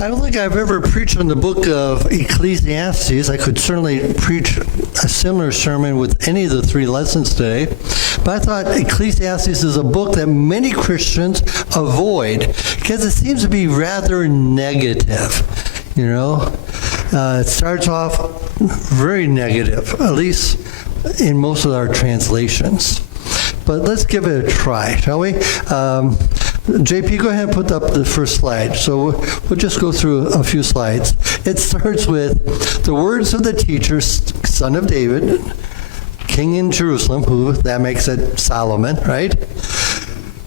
I don't think I've ever preached on the book of Ecclesiastes. I could certainly preach a similar sermon with any of the three lessons today. But I thought Ecclesiastes is a book that many Christians avoid because it seems to be rather negative. You know, it starts off very negative, at least in most of our translations. But let's give it a try, shall we? JP, go ahead and put up the first slide. So we'll just go through a few slides. It starts with the words of the teacher, son of David, king in Jerusalem, who that makes it Solomon, right?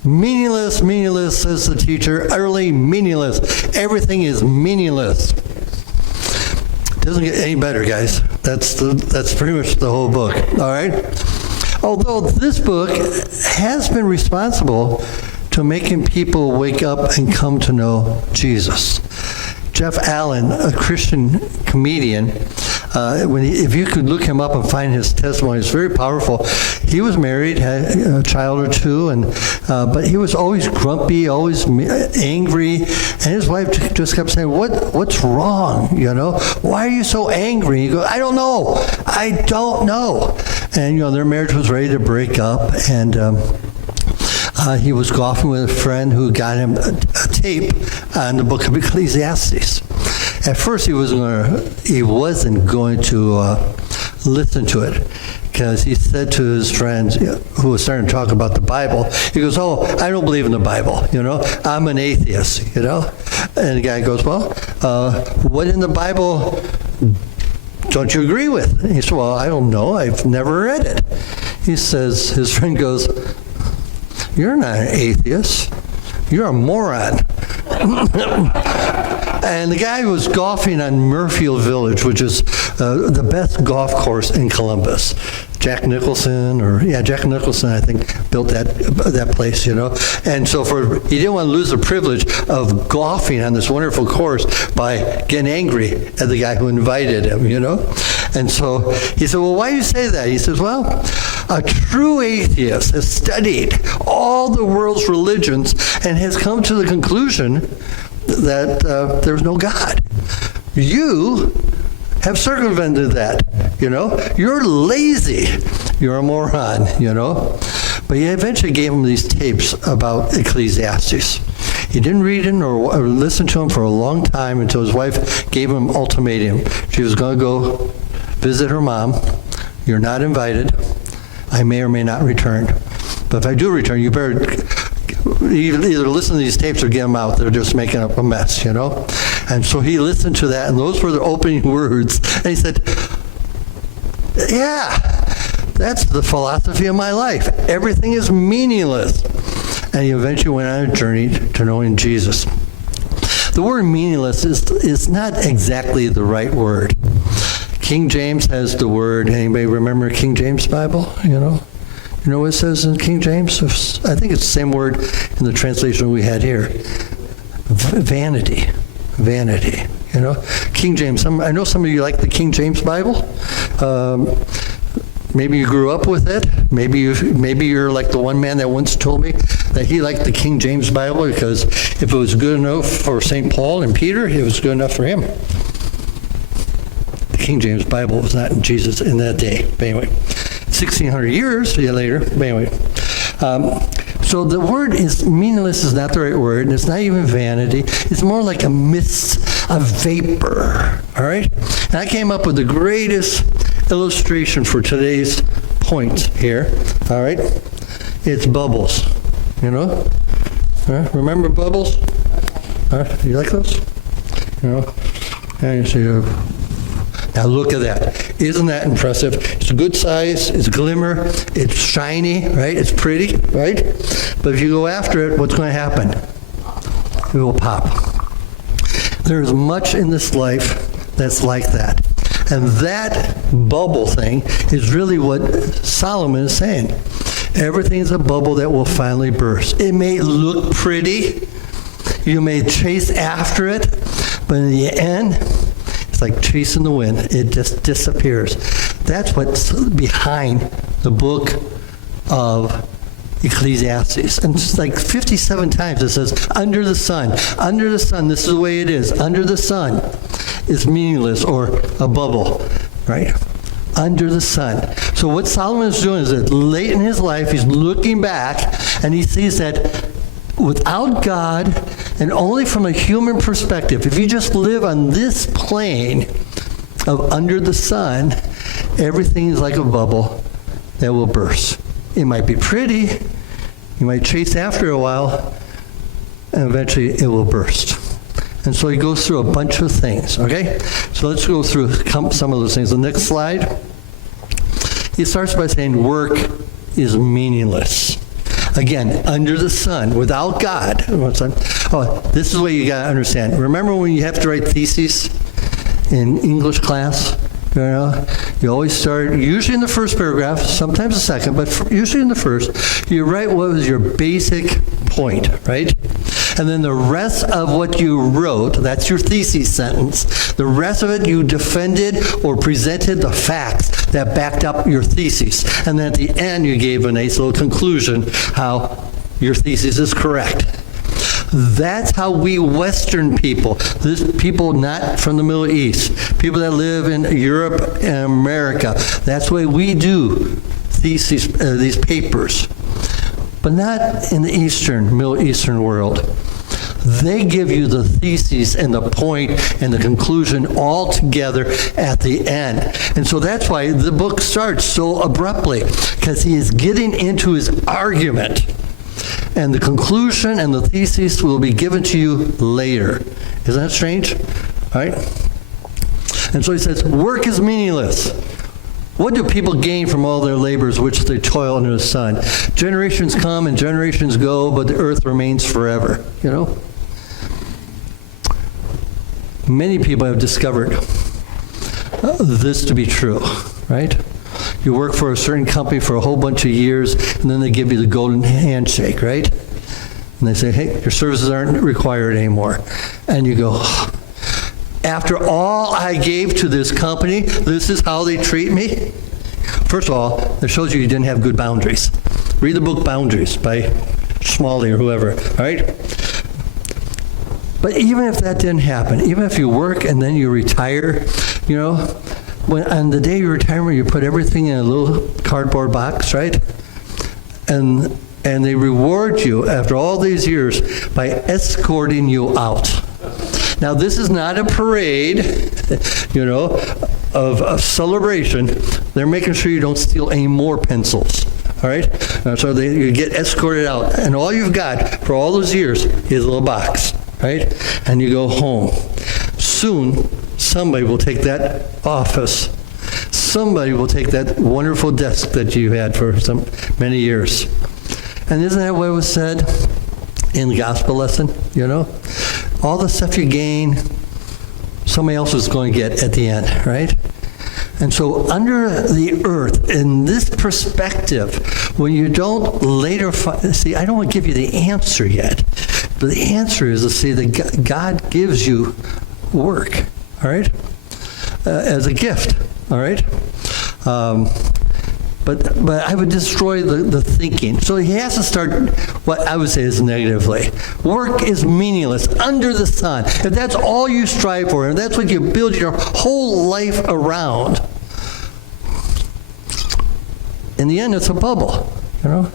Meaningless, meaningless, says the teacher, utterly meaningless. Everything is meaningless. Doesn't get any better, guys. That's pretty much the whole book, all right? Although this book has been responsible to making people wake up and come to know Jesus. Jeff Allen, a Christian comedian, if you could look him up and find his testimony, it's very powerful. He was married, had a child or two, but he was always grumpy, always angry, and his wife just kept saying, "What's wrong? You know, why are you so angry?" He goes, "I don't know. And their marriage was ready to break up, and he was golfing with a friend who got him a tape on the book of Ecclesiastes. At first, he wasn't going to listen to it because he said to his friends who was starting to talk about the Bible, he goes, "Oh, I don't believe in the Bible. I'm an atheist." And the guy goes, "Well, what in the Bible don't you agree with?" And he said, "Well, I don't know. I've never read it." His friend goes, "You're not an atheist. You're a moron." And the guy was golfing on Murfield Village, which is the best golf course in Columbus. Jack Nicholson, I think, built that place, And so he didn't want to lose the privilege of golfing on this wonderful course by getting angry at the guy who invited him, And so he said, "Well, why do you say that?" He says, "Well, a true atheist has studied all the world's religions and has come to the conclusion that there's no God. You have circumvented that, You're lazy. You're a moron, But he eventually gave him these tapes about Ecclesiastes. He didn't read it or listen to him for a long time until his wife gave him an ultimatum. She was going to go visit her mom. "You're not invited. I may or may not return. But if I do return, you better either listen to these tapes or get them out. They're just making up a mess, And so he listened to that, and those were the opening words. And he said, "Yeah, that's the philosophy of my life. Everything is meaningless." And he eventually went on a journey to knowing Jesus. The word meaningless is not exactly the right word. King James has the word, anybody remember King James Bible? You know what it says in King James? I think it's the same word in the translation we had here. Vanity. King James. I know some of you like the King James Bible. Maybe you grew up with it. Maybe you're like the one man that once told me that he liked the King James Bible because if it was good enough for St. Paul and Peter, it was good enough for him. The King James Bible was not in Jesus in that day. But anyway, 1,600 years later. But anyway, so the word is meaningless is not the right word, and it's not even vanity. It's more like a mist, a vapor. All right, and I came up with the greatest illustration for today's point here. All right, it's bubbles. Remember bubbles? You like those? And you see. Now look at that. Isn't that impressive? It's a good size, it's glimmer, it's shiny, right? It's pretty, right? But if you go after it, what's going to happen? It will pop. There's much in this life that's like that. And that bubble thing is really what Solomon is saying. Everything is a bubble that will finally burst. It may look pretty. You may chase after it. But in the end, it's like chasing the wind. It just disappears. That's what's behind the book of Ecclesiastes. And it's like 57 times it says, under the sun, this is the way it is. Under the sun is meaningless or a bubble, right? Under the sun. So what Solomon is doing is that late in his life, he's looking back and he sees that without God and only from a human perspective, if you just live on this plane of under the sun, everything is like a bubble that will burst. It might be pretty, you might chase after a while, and eventually it will burst. And so he goes through a bunch of things, okay? So let's go through some of those things. The next slide, he starts by saying work is meaningless. Again, under the sun, without God. Oh, this is what you got to understand. Remember when you have to write theses in English class? You know, you always start, usually in the first paragraph, sometimes the second, but usually in the first, you write what was your basic point, right? And then the rest of what you wrote, that's your thesis sentence, the rest of it you defended or presented the facts that backed up your thesis. And then at the end you gave a nice little conclusion how your thesis is correct. That's how we Western people, people not from the Middle East, people that live in Europe and America, that's the way we do theses, these papers. But not in the Middle Eastern world. They give you the thesis and the point and the conclusion all together at the end. And so that's why the book starts so abruptly, because he is getting into his argument. And the conclusion and the thesis will be given to you later. Isn't that strange? All right? And so he says, work is meaningless. What do people gain from all their labors which they toil under the sun? Generations come and generations go, but the earth remains forever. You know? Many people have discovered this to be true, right? You work for a certain company for a whole bunch of years, and then they give you the golden handshake, right? And they say, hey, your services aren't required anymore. And you go, after all I gave to this company, this is how they treat me? First of all, that shows you didn't have good boundaries. Read the book Boundaries by Smalley or whoever, all right? But even if that didn't happen, even if you work and then you retire, you know, when on the day of your retirement, you put everything in a little cardboard box, right? And they reward you after all these years by escorting you out. Now, this is not a parade, you know, of celebration. They're making sure you don't steal any more pencils, all right? So you get escorted out, and all you've got for all those years is a little box, right? And you go home. Soon, somebody will take that office. Somebody will take that wonderful desk that you had for many years. And isn't that what was said in the gospel lesson, you know? All the stuff you gain, somebody else is going to get at the end, right? And so under the earth, in this perspective, when you don't later see, I don't want to give you the answer yet, but the answer is to see that God gives you work, all right, as a gift, all right? But I would destroy the thinking. So he has to start what I would say is negatively. Work is meaningless under the sun. If that's all you strive for, and that's what you build your whole life around, in the end, it's a bubble, you know?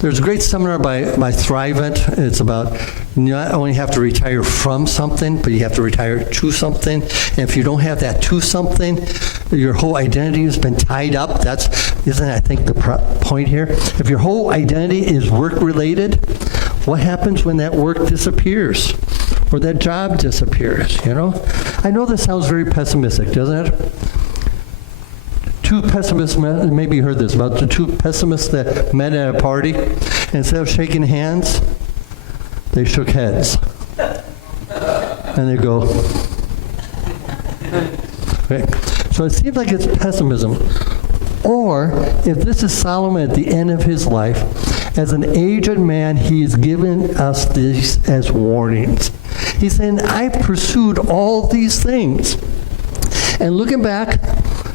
There's a great seminar by Thrivent. It's about you not only have to retire from something, but you have to retire to something. And if you don't have that to something, your whole identity has been tied up. Isn't I think the point here? If your whole identity is work-related, what happens when that work disappears? Or that job disappears, you know? I know this sounds very pessimistic, doesn't it? Two pessimists, maybe you heard this, about the two pessimists that met at a party. And instead of shaking hands, they shook heads. And they go, right? So it seems like it's pessimism. Or, if this is Solomon at the end of his life, as an aged man, he's given us these as warnings. He's saying, I've pursued all these things. And looking back,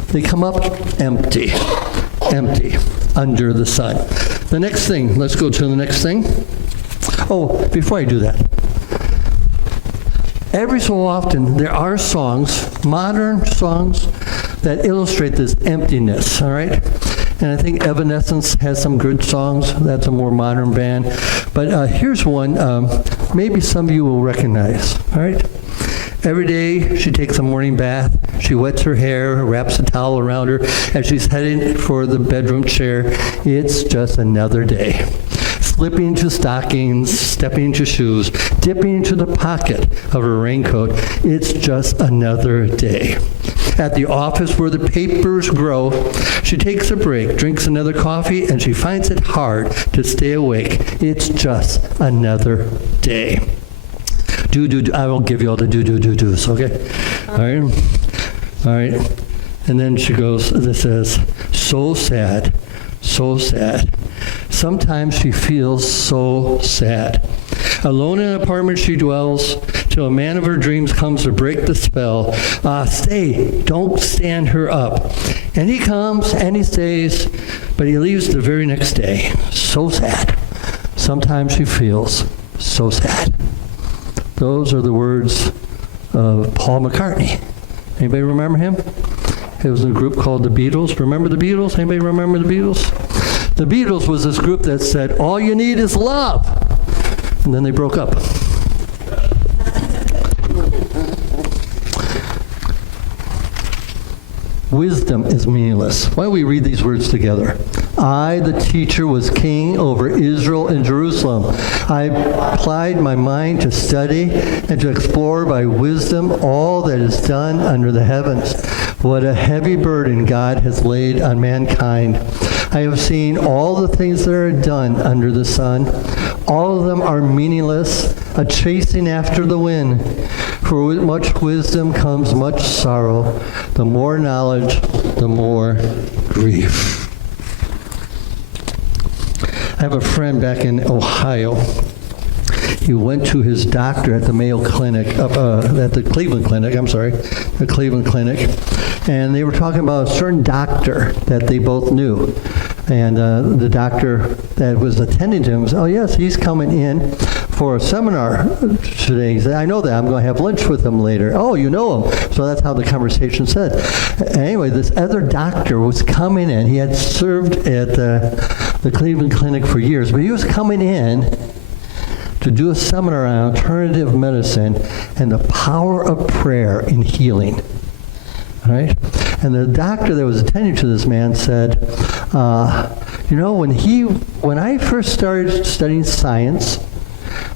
they come up empty, under the sun. The next thing, let's go to the next thing. Oh, before I do that, every so often there are songs, modern songs, that illustrate this emptiness, all right? And I think Evanescence has some good songs. That's a more modern band. But here's one maybe some of you will recognize, all right? Every day she takes a morning bath. She wets her hair, wraps a towel around her as she's heading for the bedroom chair. It's just another day. Slipping into stockings, stepping into shoes, dipping into the pocket of her raincoat. It's just another day. At the office where the papers grow, she takes a break, drinks another coffee, and she finds it hard to stay awake. It's just another day. Do. I will give you all the do's, okay? All right. And then she goes, this says, so sad, so sad. Sometimes she feels so sad. Alone in an apartment she dwells, till a man of her dreams comes to break the spell. Stay, don't stand her up. And he comes and he stays, but he leaves the very next day. So sad. Sometimes she feels so sad. Those are the words of Paul McCartney. Anybody remember him? It was a group called the Beatles. Remember the Beatles? Anybody remember the Beatles? The Beatles was this group that said, all you need is love. And then they broke up. Wisdom is meaningless. Why don't we read these words together? I, the teacher, was king over Israel and Jerusalem. I applied my mind to study and to explore by wisdom all that is done under the heavens. What a heavy burden God has laid on mankind. I have seen all the things that are done under the sun. All of them are meaningless, a chasing after the wind. For with much wisdom comes much sorrow. The more knowledge, the more grief. I have a friend back in Ohio. He went to his doctor at the Mayo Clinic, at the Cleveland Clinic, the Cleveland Clinic, and they were talking about a certain doctor that they both knew. And the doctor that was attending to him said, oh yes, he's coming in for a seminar today. He said, I know that, I'm going to have lunch with him later. Oh, you know him. So that's how the conversation said. Anyway, this other doctor was coming in. He had served at the Cleveland Clinic for years, but he was coming in to do a seminar on alternative medicine and the power of prayer in healing. All right? And the doctor that was attending to this man said, when I first started studying science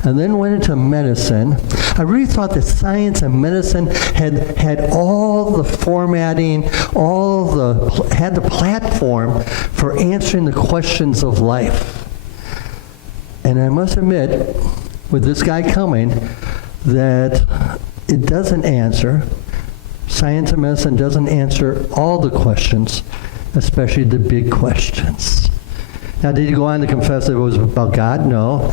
and then went into medicine, I really thought that science and medicine had all the formatting, had the platform for answering the questions of life. And I must admit, with this guy coming, that it doesn't answer. Science and medicine doesn't answer all the questions, especially the big questions. Now, did he go on to confess that it was about God? No.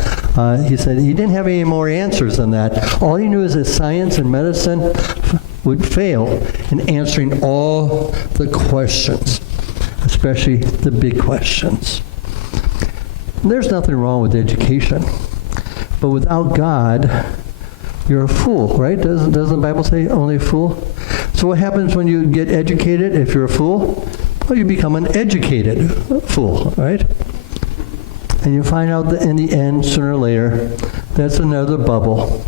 He said he didn't have any more answers than that. All he knew is that science and medicine would fail in answering all the questions, especially the big questions. There's nothing wrong with education, but without God, you're a fool, right? Doesn't the Bible say only a fool? So what happens when you get educated if you're a fool? Well, you become an educated fool, right? And you find out that in the end, sooner or later, that's another bubble,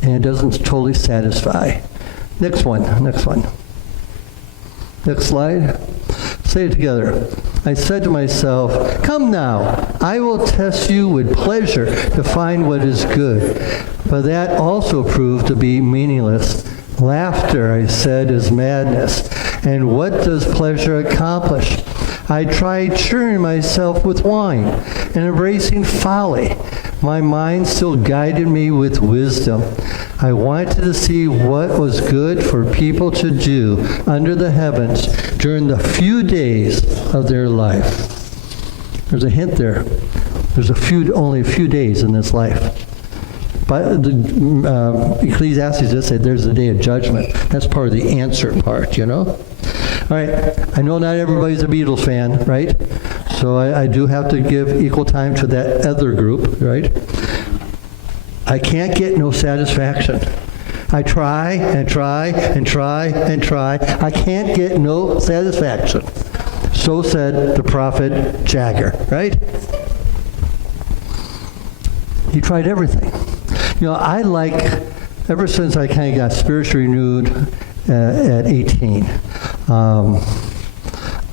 and it doesn't totally satisfy. Next one. Next slide. Say it together. I said to myself, come now, I will test you with pleasure to find what is good. But that also proved to be meaningless. Laughter, I said, is madness. And what does pleasure accomplish? I tried cheering myself with wine and embracing folly. My mind still guided me with wisdom. I wanted to see what was good for people to do under the heavens during the few days of their life. There's a hint there. There's only a few days in this life. But the Ecclesiastes just said there's a day of judgment. That's part of the answer part, you know? All right, I know not everybody's a Beatles fan, right? So I do have to give equal time to that other group, right? I can't get no satisfaction. I try and try and try and try. I can't get no satisfaction. So said the prophet Jagger, right? He tried everything. You know, ever since I kind of got spiritually renewed at 18,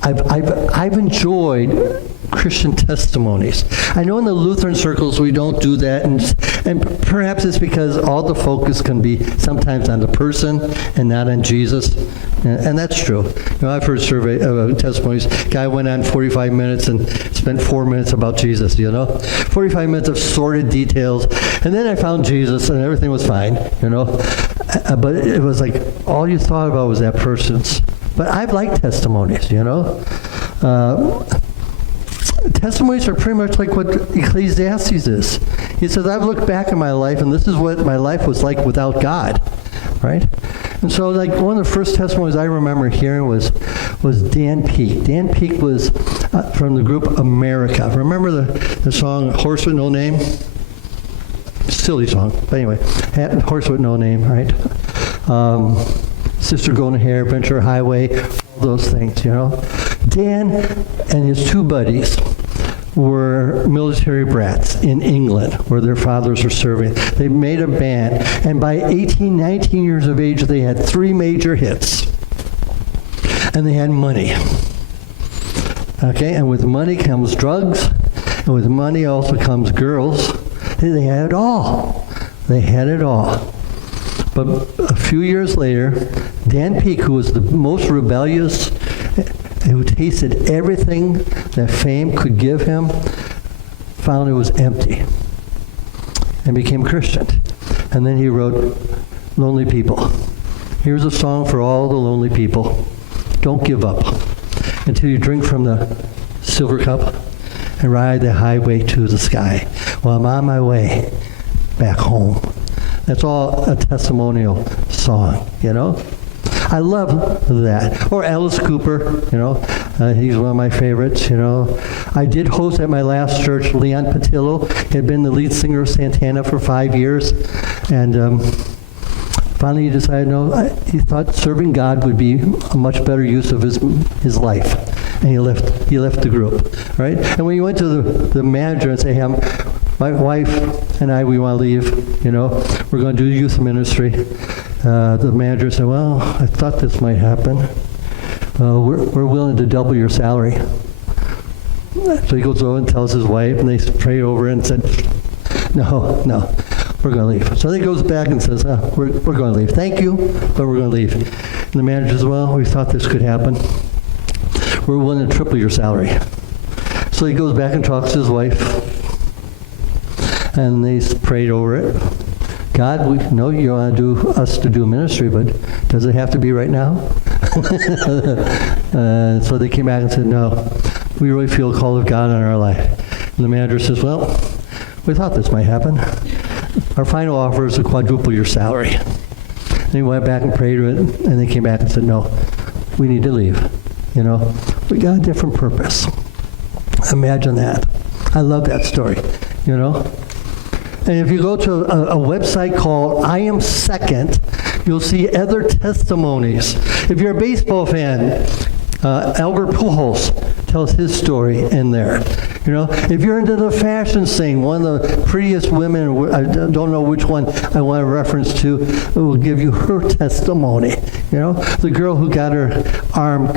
I've enjoyed Christian testimonies. I know in the Lutheran circles we don't do that, and perhaps it's because all the focus can be sometimes on the person and not on Jesus, and that's true. You know, I've heard testimonies. Guy went on 45 minutes and spent 4 minutes about Jesus. 45 minutes of sordid details, and then I found Jesus, and everything was fine. But it was like all you thought about was that person's. But I've liked testimonies. Testimonies are pretty much like what Ecclesiastes is. He says, I've looked back in my life, and this is what my life was like without God, right? And so, like, one of the first testimonies I remember hearing was Dan Peake. Dan Peake was from the group America. Remember the song Horse with No Name? Silly song, but anyway, Horse with No Name, right? Sister Golden Hair, Ventura Highway, all those things, Dan and his two buddies were military brats in England, where their fathers were serving. They made a band, and by 18, 19 years of age, they had 3 major hits, and they had money. Okay, and with money comes drugs, and with money also comes girls. They had it all. They had it all. But a few years later, Dan Peake, who was the most rebellious, who tasted everything that fame could give him, found it was empty and became Christian. And then he wrote Lonely People. Here's a song for all the lonely people. Don't give up until you drink from the silver cup and ride the highway to the sky while I'm on my way back home. That's all a testimonial song, I love that. Or Alice Cooper, he's one of my favorites, I did host at my last church, Leon Patillo. He had been the lead singer of Santana for 5 years. And finally he decided, he thought serving God would be a much better use of his life. And he left the group, right? And when he went to the manager and say, hey, my wife and I, we want to leave, we're going to do youth ministry. The manager said, well, I thought this might happen. We're willing to double your salary. So he goes over and tells his wife, and they prayed over it and said, no, we're going to leave. So he goes back and says, we're going to leave. Thank you, but we're going to leave. And the manager says, well, we thought this could happen. We're willing to triple your salary. So he goes back and talks to his wife, and they prayed over it. God, we know you want us to do ministry, but does it have to be right now? So they came back and said, no, we really feel the call of God on our life. And the manager says, well, we thought this might happen. Our final offer is to quadruple your salary. And he went back and prayed with it, and they came back and said, no, we need to leave. We got a different purpose. Imagine that. I love that story, And if you go to a website called I Am Second, you'll see other testimonies. If you're a baseball fan, Albert Pujols tells his story in there. If you're into the fashion scene, one of the prettiest women, I don't know which one I want to reference to, will give you her testimony. The girl who got her arm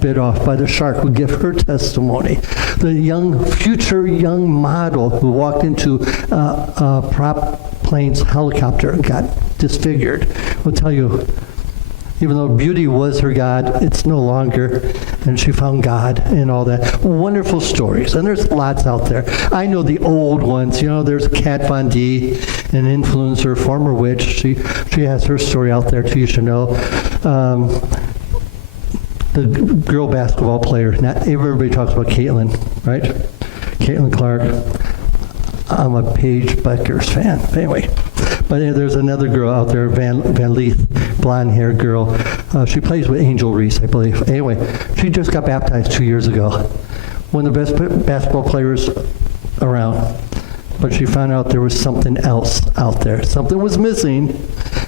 bit off by the shark will give her testimony. The future young model who walked into a prop plane's helicopter and got disfigured will tell you, even though beauty was her God, it's no longer, and she found God and all that. Wonderful stories, and there's lots out there. I know the old ones. There's Kat Von D, an influencer, former witch. She has her story out there too. You should know. The girl basketball player. Not everybody talks about Caitlin, right? Caitlin Clark. I'm a Paige Bueckers fan. Anyway. But there's another girl out there, Van Leith, blonde-haired girl. She plays with Angel Reese, I believe. Anyway, she just got baptized 2 years ago. one of the best basketball players around. But she found out there was something else out there. Something was missing,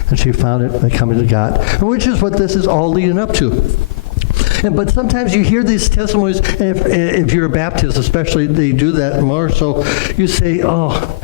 and she found it by coming to God, which is what this is all leading up to. But sometimes you hear these testimonies, and if you're a Baptist especially, they do that more. So you say, oh,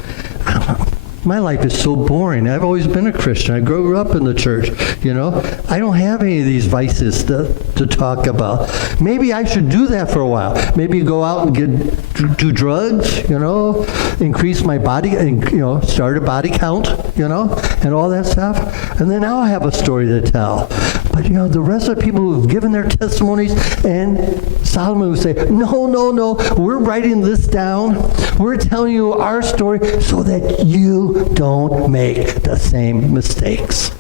my life is so boring. I've always been a Christian. I grew up in the church, you know. I don't have any of these vices to talk about. Maybe I should do that for a while. Maybe go out and do drugs, you know, increase my body, and, you know, start a body count, you know, and all that stuff. And then I'll have a story to tell. But, you know, the rest of the people who have given their testimonies, and Solomon would say, no, we're writing this down. We're telling you our story so that you don't make the same mistakes.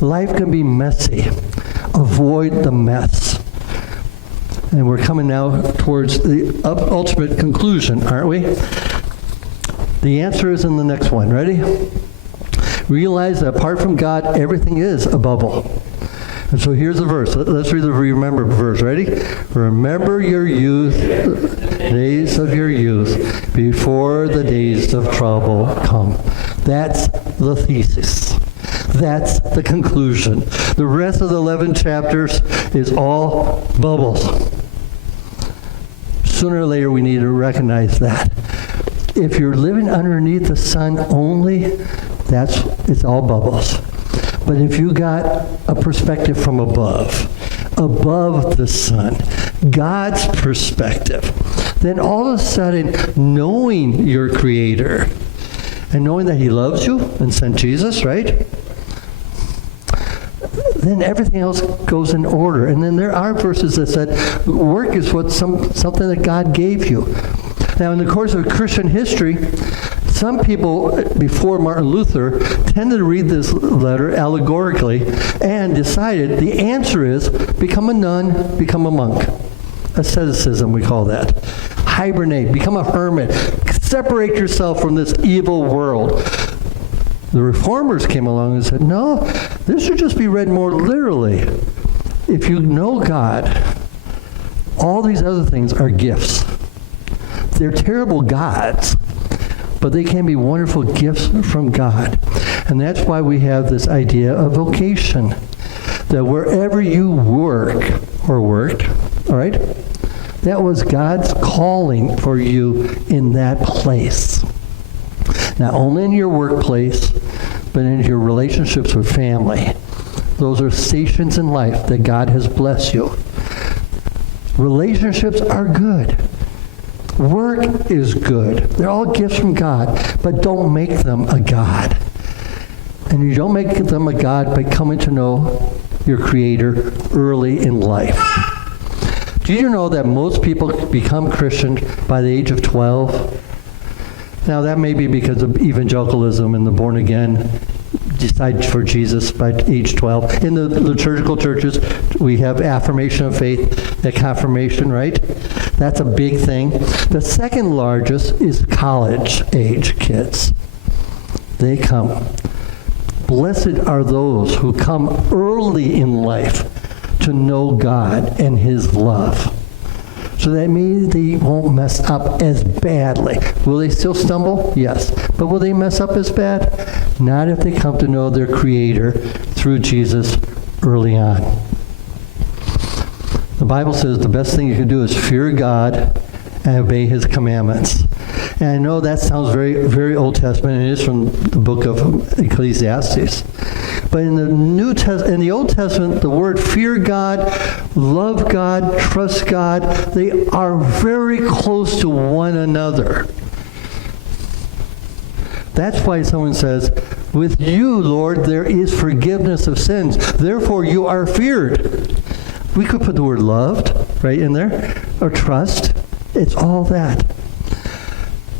Life can be messy. Avoid the mess. And we're coming now towards the ultimate conclusion, aren't we? The answer is in the next one. Ready? Realize that apart from God, everything is a bubble. And so here's the verse. Let's read the remember verse. Ready? Remember your youth, days of your youth, before the days of trouble come. That's the thesis. That's the conclusion. The rest of the 11 chapters is all bubbles. Sooner or later, we need to recognize that. If you're living underneath the sun only, it's all bubbles. But if you got a perspective from above the sun, God's perspective, then all of a sudden, knowing your Creator and knowing that He loves you and sent Jesus, right? Then everything else goes in order. And then there are verses that said, work is something that God gave you. Now, in the course of Christian history, some people before Martin Luther tended to read this letter allegorically and decided the answer is become a nun, become a monk. Asceticism, we call that. Hibernate, become a hermit. Separate yourself from this evil world. The reformers came along and said, no, this should just be read more literally. If you know God, all these other things are gifts. They're terrible gods, but they can be wonderful gifts from God. And that's why we have this idea of vocation, that wherever you work or worked, all right, that was God's calling for you in that place. Not only in your workplace, but in your relationships with family. Those are stations in life that God has blessed you. Relationships are good. Work is good. They're all gifts from God, but don't make them a God. And you don't make them a God by coming to know your Creator early in life. Do you know that most people become Christian by the age of 12? Now, that may be because of evangelicalism and the born again decide for Jesus by age 12. In the liturgical churches, we have affirmation of faith at confirmation, right? That's a big thing. The second largest is college-age kids. They come. Blessed are those who come early in life to know God and His love. So that means they won't mess up as badly. Will they still stumble? Yes. But will they mess up as bad? Not if they come to know their Creator through Jesus early on. The Bible says the best thing you can do is fear God and obey His commandments. And I know that sounds very, very Old Testament. It is from the book of Ecclesiastes. But in the Old Testament, the word fear God, love God, trust God, they are very close to one another. That's why someone says, with you, Lord, there is forgiveness of sins. Therefore, you are feared. We could put the word loved right in there, or trust. It's all that.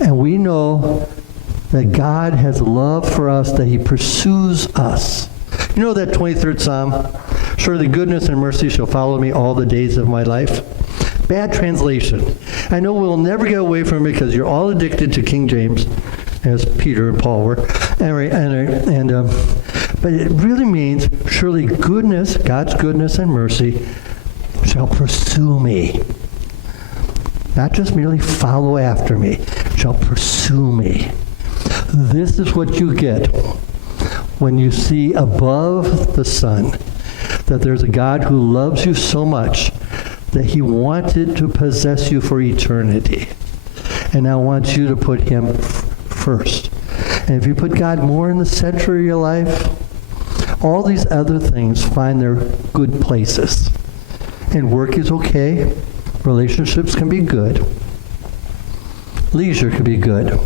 And we know that God has love for us, that He pursues us. You know that 23rd Psalm? Surely goodness and mercy shall follow me all the days of my life. Bad translation. I know we'll never get away from it because you're all addicted to King James, as Peter and Paul were. But it really means, surely goodness, God's goodness and mercy, shall pursue me. not just merely follow after me, shall pursue me. This is what you get when you see above the sun that there's a God who loves you so much that he wanted to possess you for eternity. And now wants you to put him first. And if you put God more in the center of your life, all these other things find their good places. And work is okay. Relationships can be good. Leisure can be good.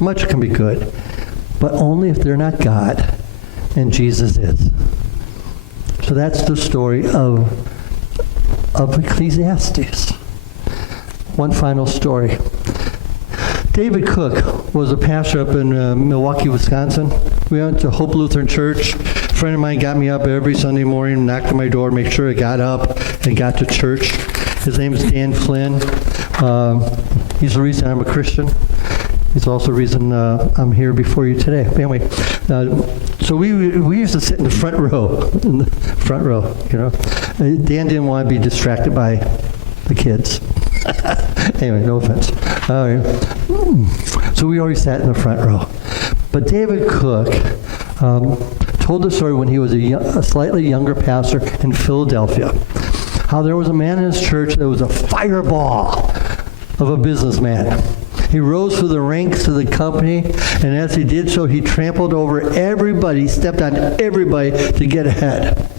Much can be good. But only if they're not God and Jesus is. So that's the story of Ecclesiastes. One final story. David Cook was a pastor up in Milwaukee, Wisconsin. We went to Hope Lutheran Church. A friend of mine got me up every Sunday morning, knocked on my door, make sure I got up and got to church. His name is Dan Flynn. He's the reason I'm a Christian. He's also the reason I'm here before you today. Anyway, so we used to sit in the front row, you know. Dan didn't want to be distracted by the kids. Anyway, no offense. So we always sat in the front row. But David Cook told the story when he was a slightly younger pastor in Philadelphia, how there was a man in his church that was a fireball of a businessman. He rose through the ranks of the company, and as he did so, he trampled over everybody, stepped on everybody to get ahead.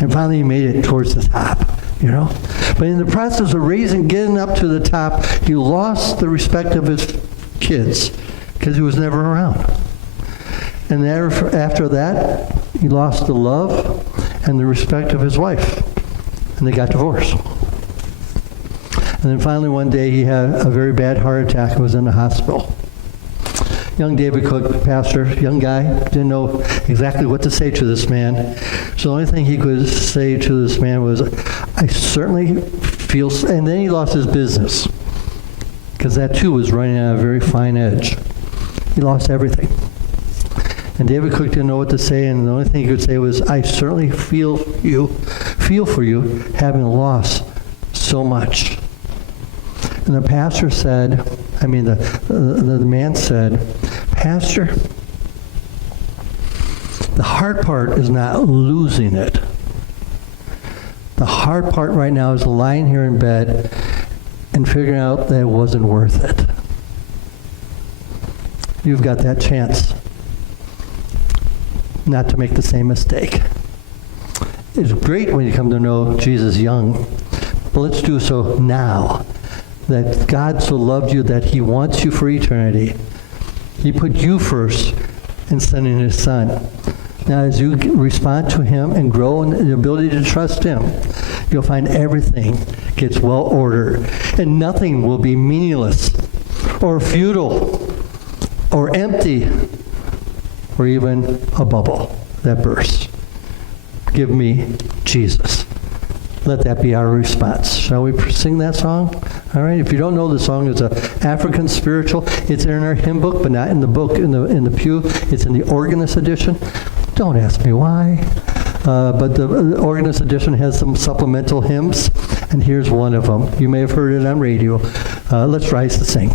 And finally, he made it towards the top, you know. But in the process of getting up to the top, he lost the respect of his kids because he was never around. And after that, he lost the love and the respect of his wife, and they got divorced. And then finally one day he had a very bad heart attack and was in the hospital. Young David Cook, pastor, young guy, didn't know exactly what to say to this man. So the only thing he could say to this man was, I certainly feel, and then he lost his business, because that too was running on a very fine edge. He lost everything. And David Cook didn't know what to say, and the only thing he could say was, I certainly feel for you, having lost so much. And the pastor said, the man said, Pastor, the hard part is not losing it. The hard part right now is lying here in bed and figuring out that it wasn't worth it. You've got that chance not to make the same mistake. It's great when you come to know Jesus young, but let's do so now. That God so loved you that he wants you for eternity. He put you first in sending his Son. Now, as you respond to him and grow in the ability to trust him, you'll find everything gets well ordered, and nothing will be meaningless or futile or empty or even a bubble that bursts. Give me Jesus. Let that be our response. Shall we sing that song? All right. If you don't know the song, it's an African spiritual. It's in our hymn book, but not in the book in the pew. It's in the organist edition. Don't ask me why. But the organist edition has some supplemental hymns, and here's one of them. You may have heard it on radio. Let's rise to sing.